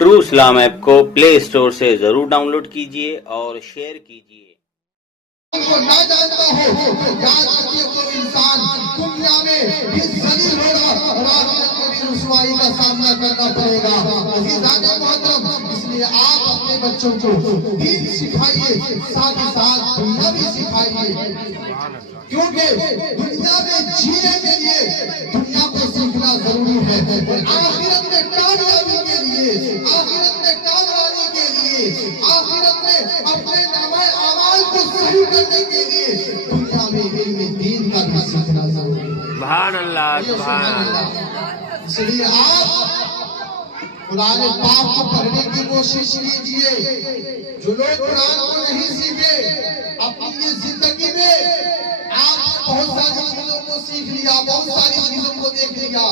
True Islam app کو پلے store سے ضرور ڈاؤن لوڈ کیجیے اور شیئر کیجیے۔ کو نہ جانتا ہو یاد رکھیے وہ انسان دنیا میں بھی ذلیل ہوگا اور آخرت میں بھی رسوائی کا سامنا کرنا پڑے گا۔ عزیزان محترم، اس لیے آپ اپنے بچوں کو دین سکھائیے، ساتھ ہی ساتھ دنیا بھی سکھائیے، کیونکہ دنیا میں جینے کے لیے دنیا کو سیکھنا ضروری ہے اور آخرت میں کامیابی کے لیے، آخرت میں کامیابی کے لیے، آخرت میں اپنے نامۂ اعمال کو صحیح کرنے کے لیے دنیا میں علم دین کا بھی سیکھنا ضروری ہے۔ سبحان اللہ، سبحان اللہ۔ اس لیے آپ قرآن پاک کو پڑھنے کی کوشش کیجئے۔ جو لوگ قرآن کو نہیں سیکھے، اپنی زندگی میں آپ بہت ساری چیزوں کو سیکھ لیا، بہت ساری چیزوں کو دیکھ لیا،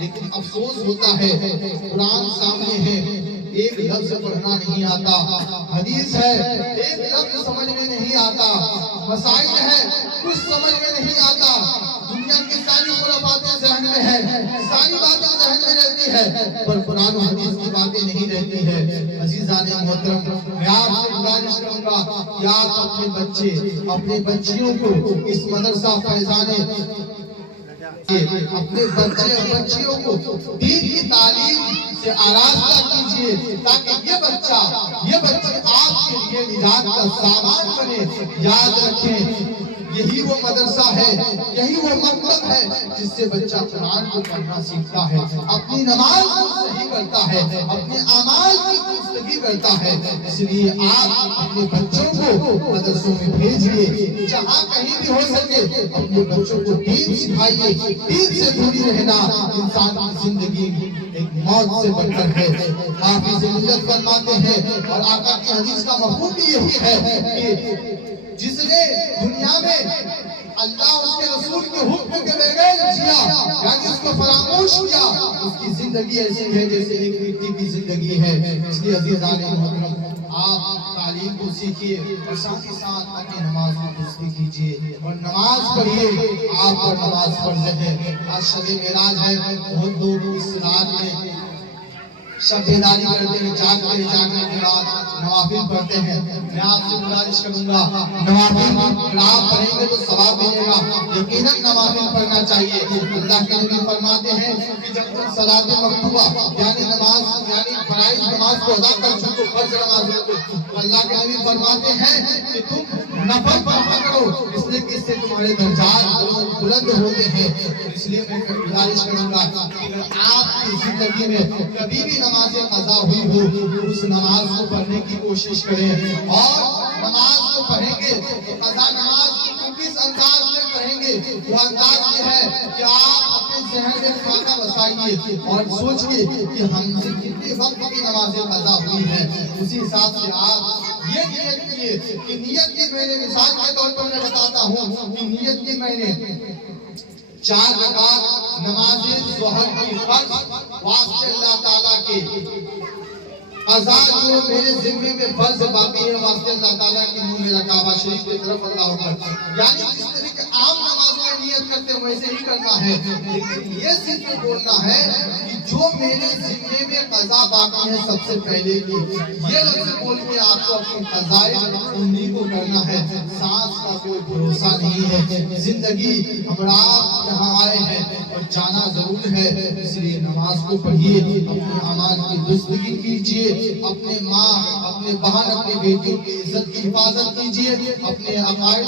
لیکن افسوس ہوتا ہے قرآن سامنے ہے، ایک لفظ پڑھنا نہیں آتا، حدیث ہے ایک لفظ سمجھ میں نہیں آتا، مسائل ہے کچھ سمجھ میں نہیں آتا، دنیا کی ساری خرافاتیں ذہن میں ہے، ساری باتیں ذہن میں رہتی ہے، پر قرآن و حدیث کی باتیں نہیں رہتی ہے۔ عزیزان محترم، میں آپ سے گزارش کروں گا کہ آپ اپنے بچے، اپنے بچیوں کو اس مدرسہ فیضان، اپنے بچے اور بچیوں کو دین کی تعلیم سے آراستہ کیجئے، تاکہ یہ بچے آپ کے لیے نجات کا سامان بنے۔ یاد رکھیں، یہی وہ مدرسہ ہے، یہی وہ مکتب ہے جس سے بچہ قرآن کو پڑھنا سیکھتا ہے، اپنی نماز کو صحیح کرتا ہے، اپنے اعمال کی درستگی کرتا ہے۔ اس لیے آپ اپنے بچوں کو مدرسوں میں بھیجئے، جہاں کہیں بھی ہو سکے اپنے بچوں کو دین سکھائیے۔ دین سے دوری رہنا انسان کی زندگی ایک موت سے بڑھ کر ہے۔ حافظ ملت فرماتے ہیں اور آقا کی حدیث کا مفہوم بھی یہی ہے کہ جس نے دنیا میں اللہ اس کے رسول کے حکم کے بغیر جیا، یعنی اس کو فراموش کیا، اس کی زندگی ایسی ہے جیسے ایک مٹی کی زندگی ہے۔ اس لیے عزیزان محترم، آپ تعلیم کو سیکھیے اور ساتھ ہی ساتھ اپنی نماز کو درست کیجیے اور نماز پڑھیے۔ آپ پر نماز فرض ہے۔ آج شب معراج ہے، بہت لوگ اس رات میں شب بیداری کرتے ہیں، جاگنے کے بعد نوافل پڑھتے ہیں۔ میں آپ سے گزارش کروں گا، نوافل آپ پڑھیں گے تو ثواب ملے گا، یقیناً نوافل پڑھنا چاہیے۔ اللہ کے نبی فرماتے ہیں کہ جب تم صلاۃ مکتوبہ یعنی فرائض نماز کو ادا کر چکو، فرض نماز کو، اللہ کے نبی فرماتے ہیں کہ تم نفل پڑھا کرو، اس لیے کہ اس سے تمہارے درجات بلند ہوتے ہیں۔ اس لیے میں گزارش کروں گا کہ اگر آپ کی زندگی میں کبھی بھی نماز قضا ہوئی ہو، اس نماز کو پڑھنے کی کوشش کریں، اور نماز کو پڑھیں گے تو قضا نماز کس انداز میں پڑھیں گے، وہ انداز یہ ہے کہ آپ اپنے ذہن میں خانہ بسائیے اور سوچئے کہ ہم سے کتنے وقت کی نماز قضا ہوئی ہے، اسی حساب سے آپ یہ نیت کیے کہ نیت کی میں نے مثال کے طور پر میں بتاتا ہوں کہ نیت کی میں نے 4 رکعت نماز ظہر کی فرض واسطے اللہ تعالیٰ کے، قضا جو میرے ذمے میں فرض باقی ہے واسطے اللہ تعالیٰ کی، منہ میرا کعبہ شریف کی طرف اللہ اکبر، یعنی جس طریقے عام نماز میں نیت کرتے ہیں ویسے ہی کرنا ہے، لیکن یہ صرف بولنا ہے کہ جو میرے ذمے میں قضا باقی ہے سب سے پہلے کی، یہ لفظ بول کے آپ کو اپنی قضائے انہی کو کرنا ہے۔ سانس کا کوئی بھروسہ نہیں ہے، زندگی ہم آپ یہاں آئے ہیں اور جانا ضرور ہے، اس لیے نماز کو پڑھیے، اپنے اعمال کی درستگی کیجیے، اپنے ماں، اپنے بہن، اپنے بیٹی کی عزت کی حفاظت کیجیے، اپنے عقائد